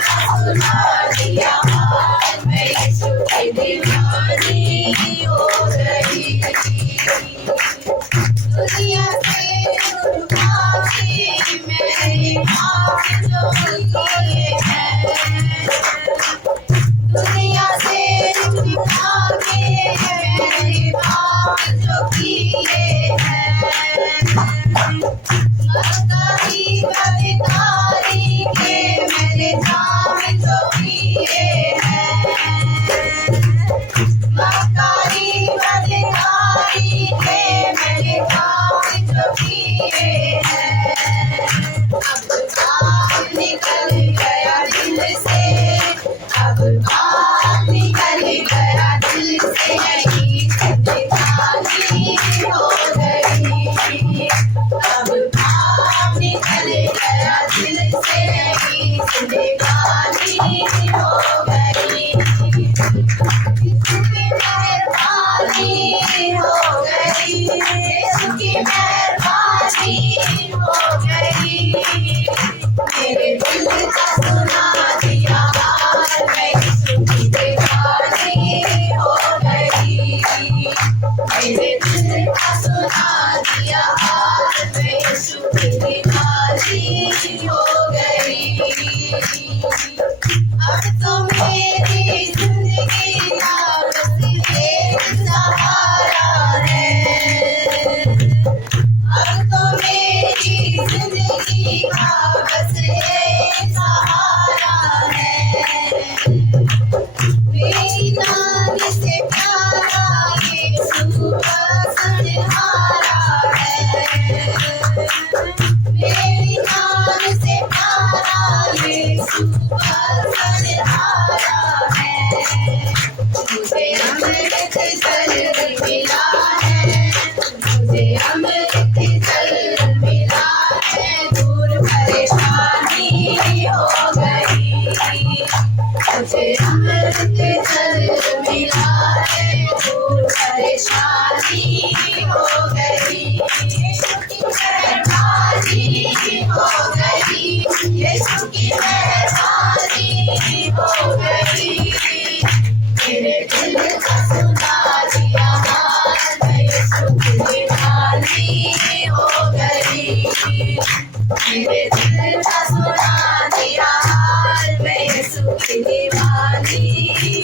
सुना दिया हाल मैं यीशु की दीवानी हो गई। दुनिया से उठा के मेरे पाप जो किए हैं, दुनिया से उठा के मेरे पाप जो किए हैं, मक्कारी बदकारी के मेरे काम जो किए हैं, मक्कारी बदकारी के मेरे काम जो किए हैं, अब पाप निकल गया दिल से, अब पाप निकल गया दिल से, नहीं जिंदगानी हो गई। अब पाप निकल गया दिल से, नहीं जिंदगानी हो गई। यीशु की मेहरबानी हो गई, यीशु की मेहरबानी हो गई। मेरे दिल का सुना दिया हाल मैं यीशु की दीवानी हो गई। मेरे दिल का सुना दिया हाल मैं यीशु की दीवानी हो गई। अब तो मेरी जिंदगी का बस एक सहारा है, अब तो मेरी जिंदगी का बस एक सहारा है। मेरी जान से प्यारा यीशु बसहारा है, मेरी जान से प्यारा यीशु बसहारा है। मुझे अमृत जल मिला है, मुझे अमृत जल मिला है, दूर परेशानी हो गई। मुझे अमृत जल मिला है, दूर परेशानी हो गई। यीशु की मेहरबानी हो गई, यीशु की मेहरबानी हो गई। मेरे दिल का सुना दिया हाल मैं यीशु की दीवानी हो गई। मेरे दिल का सुना दिया हाल मैं यीशु की दीवानी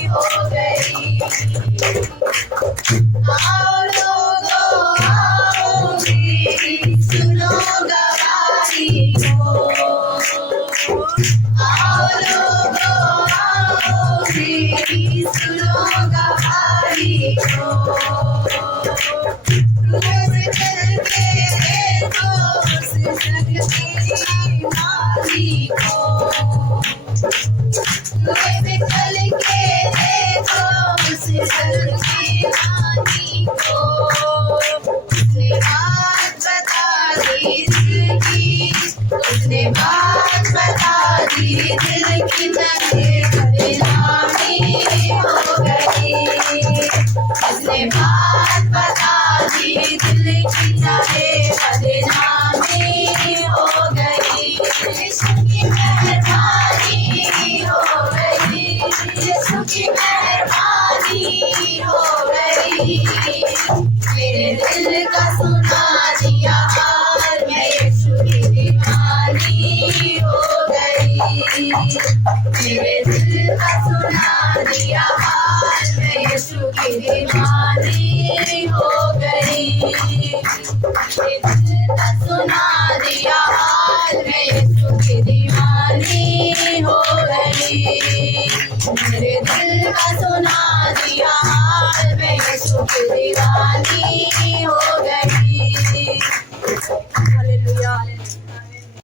हो गई। आओ लोगों आओ भी सुनो गवाही को, आओ लोगों आओ भी सुनो गवाही को। हृदय से चल के देखो उस जग की माली को, हृदय से चल के देखो उस जग की माली को। उसने बात बता दी दिल की, उसने बात बता दी दिल की, नन्हे परिणामी हो गई। उसने बात बता दी दिल की, नन्हे परिणामी हो गई। यीशु की मेहरबानी हो गई, यीशु की मेहरबानी हो गई। मेरे दिल का सुना दिया हाल मैं यीशु की दीवानी हो गई। मेरे दिल का सुना दिया हाल मैं यीशु की दीवानी हो गई। मेरे दिल का सुना दिया हाल मैं यीशु की दीवानी हो गई। मेरे दिल का सुना दिया हाल मैं यीशु की दीवानी हो